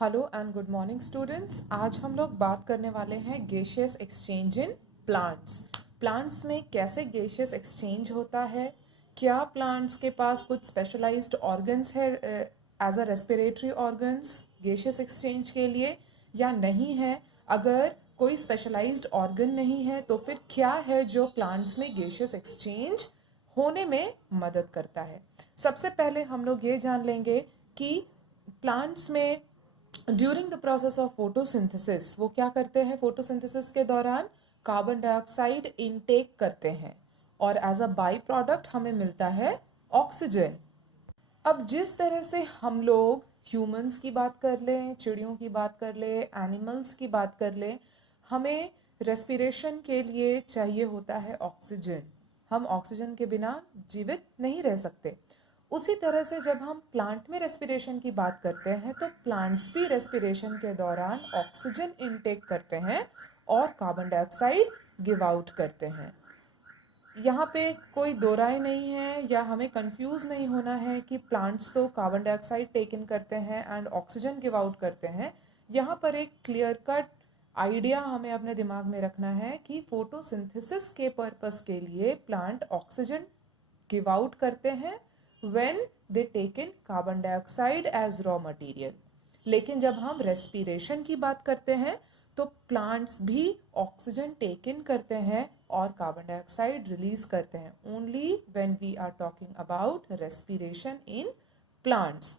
Hello and good morning students. आज हम लोग बात करने वाले हैं gaseous exchange in plants. Plants में कैसे गैसियस एक्सचेंज होता है, क्या प्लांट्स के पास कुछ स्पेशलाइज्ड ऑर्गन्स है as a respiratory organs gaseous exchange के लिए या नहीं है। अगर कोई स्पेशलाइज्ड ऑर्गन नहीं है तो फिर क्या है जो प्लांट्स में गैसियस एक्सचेंज होने में मदद करता है। सबसे पहले हम लोग ये जान लेंगे कि प्लांट्स में during the process of photosynthesis वो क्या करते हैं। फोटोसिंथेसिस के दौरान कार्बन डाइऑक्साइड इनटेक करते हैं और एज अ बाई प्रोडक्ट हमें मिलता है ऑक्सीजन। अब जिस तरह से हम लोग ह्यूमंस की बात कर लें, चिड़ियों की बात कर लें, एनिमल्स की बात कर लें, हमें रेस्पिरेशन के लिए चाहिए होता है ऑक्सीजन। हम ऑक्सीजन के बिना जीवित नहीं रह सकते। उसी तरह से जब हम प्लांट में रेस्पिरेशन की बात करते हैं तो प्लांट्स भी रेस्पिरेशन के दौरान ऑक्सीजन इनटेक करते हैं और कार्बन डाइऑक्साइड गिव आउट करते हैं। यहाँ पे कोई दो राय नहीं है या हमें कंफ्यूज नहीं होना है कि प्लांट्स तो कार्बन डाइऑक्साइड टेक इन करते हैं एंड ऑक्सीजन गिव आउट करते हैं। यहाँ पर एक क्लियर कट आइडिया हमें अपने दिमाग में रखना है कि फोटोसिंथेसिस के पर्पस के लिए प्लांट ऑक्सीजन गिव आउट करते हैं when they take in carbon dioxide as raw material। लेकिन जब हम रेस्पिरेशन की बात करते हैं तो प्लांट्स भी ऑक्सीजन टेक इन करते हैं और कार्बन डाइऑक्साइड रिलीज करते हैं only when we are talking about respiration in plants.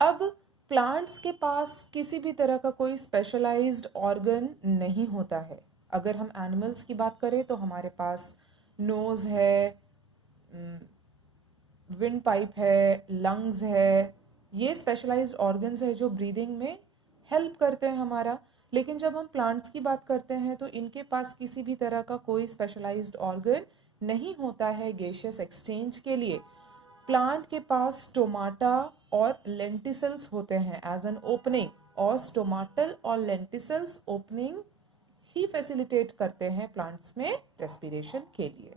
अब प्लांट्स के पास किसी भी तरह का कोई स्पेशलाइज्ड ऑर्गन नहीं होता है। अगर हम एनिमल्स की बात करें तो हमारे पास नोज है, विंड पाइप है, लंग्स है, ये स्पेशलाइज्ड ऑर्गन्स है जो ब्रीदिंग में हेल्प करते हैं हमारा। लेकिन जब हम प्लांट्स की बात करते हैं तो इनके पास किसी भी तरह का कोई स्पेशलाइज्ड ऑर्गन नहीं होता है गैसियस एक्सचेंज के लिए। प्लांट के पास स्टोमाटा और लेंटिसल्स होते हैं एज एन ओपनिंग, और स्टोमाटल और लेंटिसल्स ओपनिंग ही फैसिलिटेट करते हैं प्लांट्स में रेस्पिरेशन के लिए।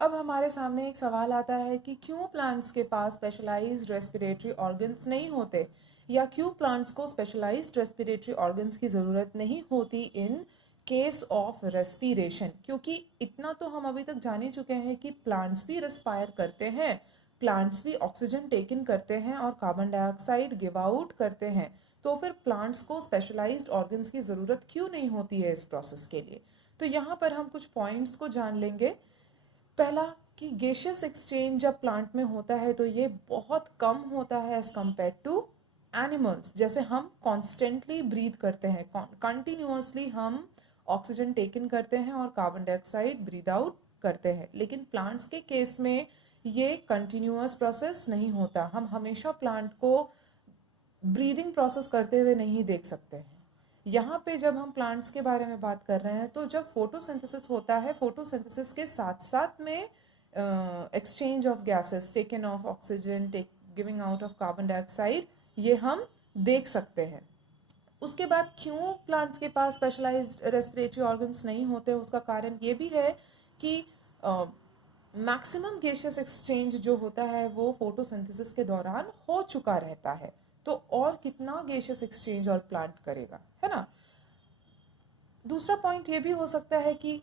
अब हमारे सामने एक सवाल आता है कि क्यों प्लांट्स के पास स्पेशलाइज्ड रेस्पिरेटरी ऑर्गन्स नहीं होते या क्यों प्लांट्स को स्पेशलाइज्ड रेस्पिरेटरी ऑर्गन्स की ज़रूरत नहीं होती इन केस ऑफ रेस्पिरेशन। क्योंकि इतना तो हम अभी तक जान ही चुके हैं कि प्लांट्स भी रेस्पायर करते हैं, प्लांट्स भी ऑक्सीजन टेक इन करते हैं और कार्बन डाइऑक्साइड गिव आउट करते हैं। तो फिर प्लांट्स को स्पेशलाइज्ड ऑर्गन्स की ज़रूरत क्यों नहीं होती है इस प्रोसेस के लिए। तो यहाँ पर हम कुछ पॉइंट्स को जान लेंगे। पहला कि गैसियस एक्सचेंज जब प्लांट में होता है तो ये बहुत कम होता है एज कम्पेयर टू एनिमल्स। जैसे हम कॉन्स्टेंटली ब्रीथ करते हैं, कंटिन्यूसली हम ऑक्सीजन टेक इन करते हैं और कार्बन डाइऑक्साइड ब्रीथ आउट करते हैं। लेकिन प्लांट्स के केस में ये कंटिन्यूअस प्रोसेस नहीं होता। हम हमेशा प्लांट को ब्रीदिंग प्रोसेस करते हुए नहीं देख सकते हैं। यहाँ पे जब हम प्लांट्स के बारे में बात कर रहे हैं तो जब फोटोसिंथेसिस होता है, फोटोसिंथेसिस के साथ साथ में exchange of gases, taken of oxygen, giving out of carbon dioxide, ये हम देख सकते हैं। उसके बाद क्यों प्लांट्स के पास स्पेशलाइज्ड रेस्पिरेटरी ऑर्गन्स नहीं होते, उसका कारण ये भी है कि मैक्सिमम गैसियस एक्सचेंज जो होता है वो फोटोसिंथेसिस के दौरान हो चुका रहता है। तो और कितना गैसियस एक्सचेंज और प्लांट करेगा, है ना। दूसरा पॉइंट ये भी हो सकता है कि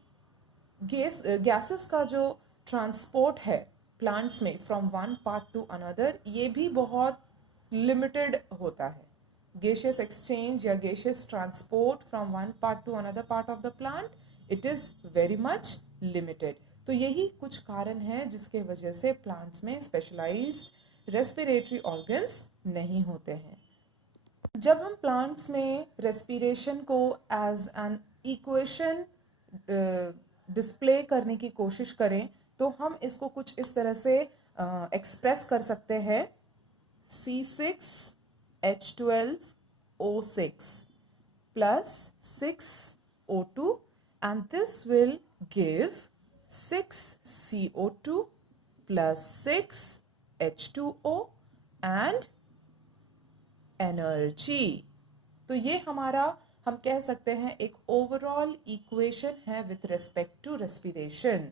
गैसेस का जो ट्रांसपोर्ट है प्लांट्स में from one part two another, ये भी बहुत लिमिटेड होता है। गैसियस एक्सचेंज या gaseous transport from one part two another part of the plant, it is very much limited. तो यही कुछ कारण है जिसके वजह से प्लांट्स में स्पेशलाइज्ड रेस्पिरेटरी ऑर्गन्स नहीं होते हैं। जब हम प्लांट्स में रेस्पिरेशन को एज एन इक्वेशन डिस्प्ले करने की कोशिश करें तो हम इसको कुछ इस तरह से एक्सप्रेस कर सकते हैं। C6H12O6 plus 6O2 and this will give 6CO2 plus 6H2O and energy. तो ये हमारा, हम कह सकते हैं, एक ओवरऑल इक्वेशन है विथ रिस्पेक्ट टू रेस्पिरेशन।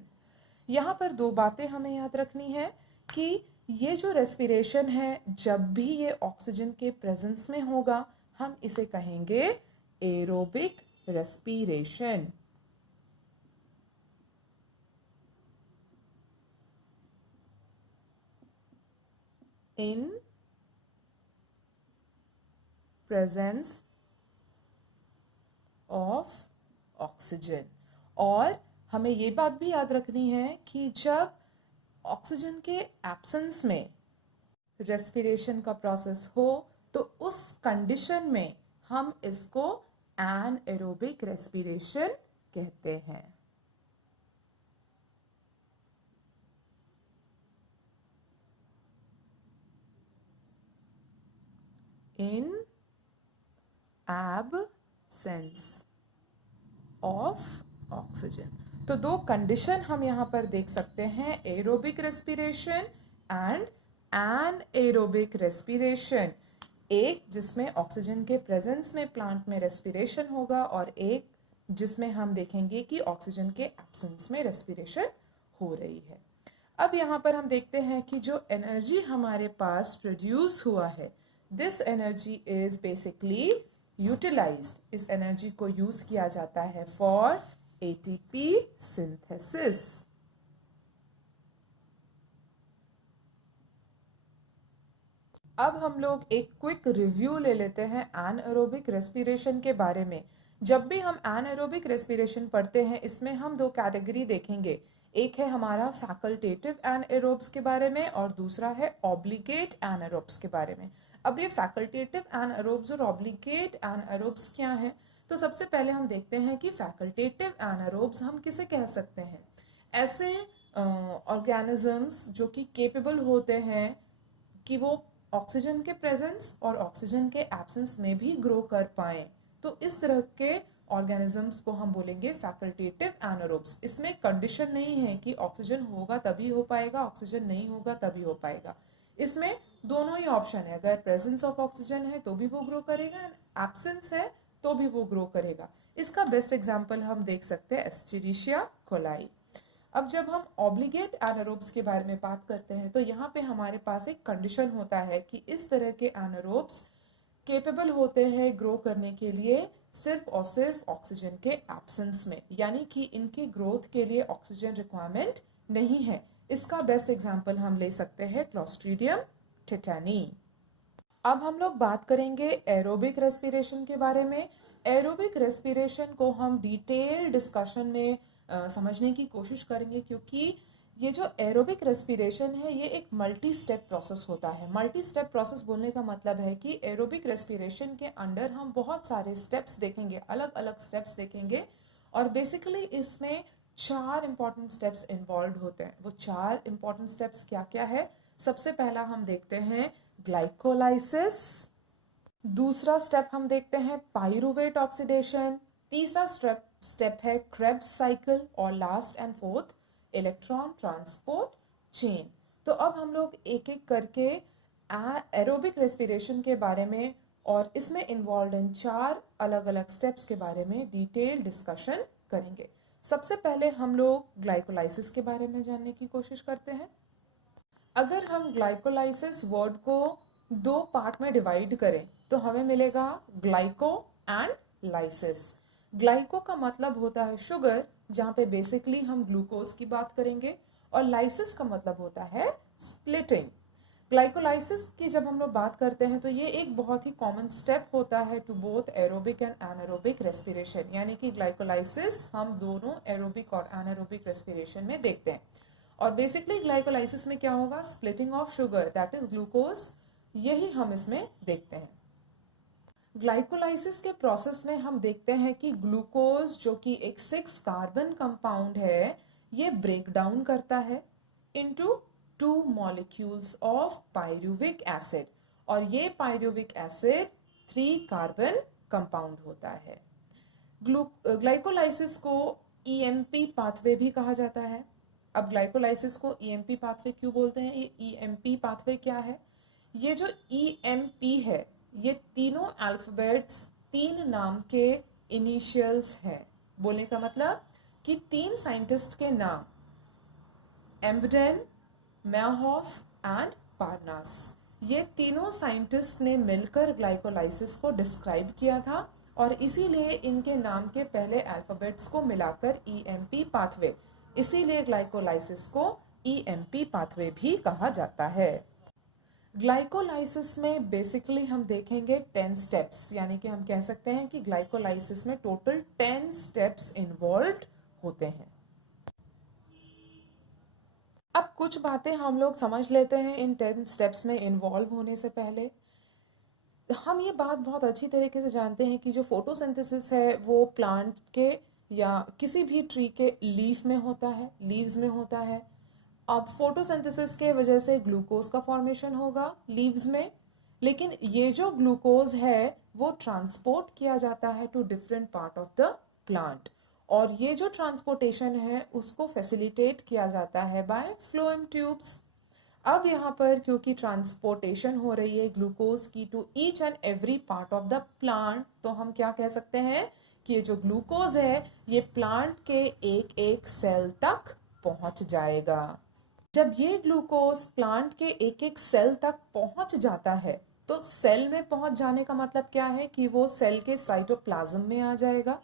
यहाँ पर दो बातें हमें याद रखनी है कि ये जो रेस्पिरेशन है जब भी ये ऑक्सीजन के प्रेजेंस में होगा हम इसे कहेंगे aerobic respiration. In presence of oxygen. और हमें ये बात भी याद रखनी है कि जब ऑक्सीजन के एब्सेंस में रेस्पिरेशन का प्रोसेस हो तो उस कंडीशन में हम इसको एनएरोबिक रेस्पिरेशन कहते हैं। In absence of oxygen. तो दो कंडीशन हम यहाँ पर देख सकते हैं, aerobic respiration and anaerobic respiration. एक जिसमें ऑक्सीजन के प्रेजेंस में प्लांट में रेस्पिरेशन होगा और एक जिसमें हम देखेंगे कि ऑक्सीजन के एब्सेंस में रेस्पिरेशन हो रही है। अब यहाँ पर हम देखते हैं कि जो एनर्जी हमारे पास प्रोड्यूस हुआ है, this energy is basically utilised. इस एनर्जी को यूज किया जाता है फॉर एटीपी सिंथेसिस। अब हम लोग एक क्विक रिव्यू ले लेते हैं एनएरोबिक रेस्पिरेशन के बारे में। जब भी हम एनएरोबिक रेस्पिरेशन पढ़ते हैं, इसमें हम दो कैटेगरी देखेंगे। एक है हमारा फैकल्टेटिव एनएरोब्स के बारे में और दूसरा है ऑब्लिगेट एनएरोब्स के बारे में। अब ये फैकल्टेटिव एनएरोब्स और ऑब्लिगेट एनएरोब्स क्या हैं? तो सबसे पहले हम देखते हैं कि फैकल्टेटिव एनएरोब्स हम किसे कह सकते हैं। ऐसे ऑर्गेनिजम्स जो कि केपेबल होते हैं कि वो ऑक्सीजन के प्रेजेंस और ऑक्सीजन के एब्सेंस में भी ग्रो कर पाएं, तो इस तरह के ऑर्गेनिजम्स को हम बोलेंगे फैकल्टेटिव एनारोब्स। इसमें कंडीशन नहीं है कि ऑक्सीजन होगा तभी हो पाएगा, ऑक्सीजन नहीं होगा तभी हो पाएगा। इसमें दोनों ही ऑप्शन है, अगर प्रेजेंस ऑफ ऑक्सीजन है तो भी वो ग्रो करेगा एंड एब्सेंस है तो भी वो ग्रो करेगा। इसका बेस्ट एग्जाम्पल हम देख सकते हैं एस्चेरिशिया कोलाई। अब जब हम ऑब्लिगेट एनारोब्स के बारे में बात करते हैं तो यहाँ पे हमारे पास एक कंडीशन होता है कि इस तरह के एनारोब्स केपेबल होते हैं ग्रो करने के लिए सिर्फ और सिर्फ ऑक्सीजन के एब्सेंस में, यानी कि इनकी ग्रोथ के लिए ऑक्सीजन रिक्वायरमेंट नहीं है। इसका बेस्ट एग्जाम्पल हम ले सकते हैं क्लोस्ट्रीडियम टेटानी। अब हम लोग बात करेंगे एरोबिक रेस्पिरेशन के बारे में। एरोबिक रेस्पिरेशन को हम डिटेल डिस्कशन में समझने की कोशिश करेंगे, क्योंकि ये जो एरोबिक रेस्पिरेशन है ये एक मल्टी स्टेप प्रोसेस होता है। मल्टी स्टेप प्रोसेस बोलने का मतलब है कि एरोबिक रेस्पिरेशन के अंडर हम बहुत सारे स्टेप्स देखेंगे, अलग अलग स्टेप्स देखेंगे, और बेसिकली इसमें 4 इंपॉर्टेंट स्टेप्स इन्वॉल्व होते हैं। वो 4 इंपॉर्टेंट स्टेप्स क्या क्या है? सबसे पहला हम देखते हैं ग्लाइकोलाइसिस, दूसरा स्टेप हम देखते हैं पाइरूवेट ऑक्सीडेशन, तीसरा स्टेप है क्रेब्स साइकिल, और last and fourth electron transport chain. तो अब हम लोग एक एक करके एरोबिक रेस्पिरेशन के बारे में और इसमें इन्वॉल्व इन 4 अलग अलग स्टेप्स के बारे में डिटेल डिस्कशन करेंगे। सबसे पहले हम लोग ग्लाइकोलाइसिस के बारे में जानने की कोशिश करते हैं। अगर हम ग्लाइकोलाइसिस वर्ड को 2 पार्ट में डिवाइड करें तो हमें मिलेगा ग्लाइको एंड लाइसिस। ग्लाइको का मतलब होता है शुगर, जहाँ पे बेसिकली हम ग्लूकोज की बात करेंगे, और लाइसिस का मतलब होता है स्प्लिटिंग। ग्लाइकोलाइसिस की जब हम लोग बात करते हैं तो ये एक बहुत ही कॉमन स्टेप होता है to both aerobic and anaerobic respiration, यानी कि ग्लाइकोलाइसिस हम दोनों एरोबिक और एनारोबिक रेस्पिरेशन में देखते हैं। और बेसिकली ग्लाइकोलाइसिस में क्या होगा? Splitting of sugar, that is glucose, यही हम इसमें देखते हैं। ग्लाइकोलाइसिस के प्रोसेस में हम देखते हैं कि ग्लूकोज जो कि एक 6 कार्बन कंपाउंड है, ये ब्रेक डाउन करता है into 2 molecules of pyruvic acid, और ये पाइरूविक एसिड 3 कार्बन कंपाउंड होता है। ग्लाइकोलाइसिस को ईएमपी पाथवे भी कहा जाता है। अब ग्लाइकोलाइसिस को ईएमपी पाथवे क्यों बोलते हैं? ये ईएमपी पाथवे क्या है? ये जो ईएमपी है ये तीनों अल्फाबेट्स 3 नाम के इनिशियल्स हैं। बोलने का मतलब कि 3 साइंटिस्ट के नाम, एम्बडेन, मेयरहोफ एंड पार्नास, ये तीनों साइंटिस्ट ने मिलकर ग्लाइकोलाइसिस को डिस्क्राइब किया था और इसीलिए इनके नाम के पहले अल्फाबेट्स को मिलाकर ईएमपी पाथवे, इसीलिए ग्लाइकोलाइसिस को ईएमपी पाथवे भी कहा जाता है। ग्लाइकोलाइसिस में बेसिकली हम देखेंगे 10 स्टेप्स, यानी कि हम कह सकते हैं कि ग्लाइकोलाइसिस में टोटल 10 स्टेप्स इन्वॉल्व्ड होते हैं। अब कुछ बातें हम लोग समझ लेते हैं इन 10 स्टेप्स में इन्वॉल्व होने से पहले। हम ये बात बहुत अच्छी तरीके से जानते हैं कि जो फोटोसिंथेसिस है वो प्लांट के या किसी भी ट्री के लीफ में होता है, लीव्स में होता है। अब फोटोसिंथेसिस के वजह से ग्लूकोज का फॉर्मेशन होगा लीव्स में, लेकिन ये जो ग्लूकोज है वो ट्रांसपोर्ट किया जाता है to different part of the plant, और ये जो ट्रांसपोर्टेशन है उसको फैसिलिटेट किया जाता है बाय फ्लोएम ट्यूब्स। अब यहाँ पर क्योंकि ट्रांसपोर्टेशन हो रही है ग्लूकोज की to each and every part of the plant, तो हम क्या कह सकते हैं कि ये जो ग्लूकोज है ये प्लांट के एक एक सेल तक पहुंच जाएगा। जब ये ग्लूकोज प्लांट के एक एक सेल तक पहुंच जाता है तो सेल में पहुंच जाने का मतलब क्या है कि वो सेल के साइटोप्लाज्म में आ जाएगा।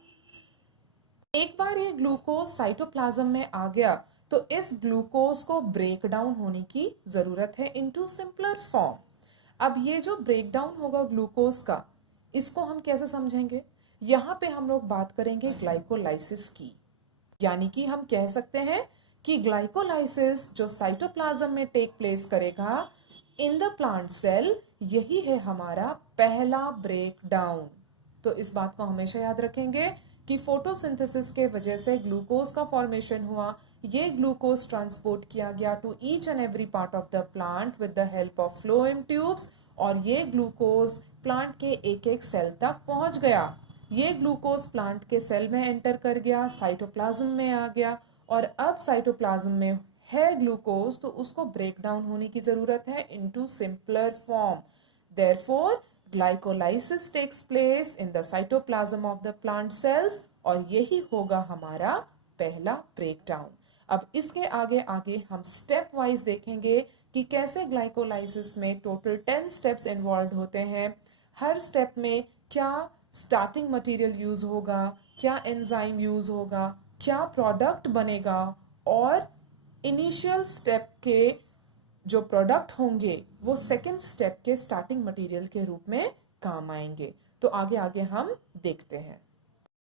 एक बार ये ग्लूकोज साइटोप्लाज्म में आ गया तो इस ग्लूकोज को ब्रेक डाउन होने की जरूरत है इनटू सिंपलर फॉर्म। अब ये जो ब्रेक डाउन होगा ग्लूकोज का, इसको हम कैसे समझेंगे? यहाँ पे हम लोग बात करेंगे ग्लाइकोलाइसिस की, यानी कि हम कह सकते हैं कि ग्लाइकोलाइसिस जो साइटोप्लाज्म में टेक प्लेस करेगा इन द प्लांट सेल, यही है हमारा पहला ब्रेक डाउन। तो इस बात को हमेशा याद रखेंगे कि फोटोसिंथेसिस के वजह से ग्लूकोज का फॉर्मेशन हुआ, ये ग्लूकोज ट्रांसपोर्ट किया गया to each and every part of the plant with the help of phloem tubes, और ये ग्लूकोज प्लांट के एक एक सेल तक पहुंच गया। ये ग्लूकोज प्लांट के सेल में एंटर कर गया, साइटोप्लाज्म में आ गया, और अब साइटोप्लाज्म में है ग्लूकोज तो उसको ब्रेक डाउन होने की जरूरत है into simpler form. Therefore glycolysis takes place in the cytoplasm of the plant cells, और यही होगा हमारा पहला ब्रेक डाउन। अब इसके आगे आगे हम स्टेप वाइज देखेंगे कि कैसे ग्लाइकोलाइसिस में टोटल 10 स्टेप्स इन्वॉल्व होते हैं। हर स्टेप में क्या स्टार्टिंग मटेरियल यूज होगा, क्या एंजाइम यूज होगा, क्या प्रोडक्ट बनेगा, और इनिशियल स्टेप के जो प्रोडक्ट होंगे वो सेकंड स्टेप के स्टार्टिंग मटेरियल के रूप में काम आएंगे। तो आगे आगे हम देखते हैं।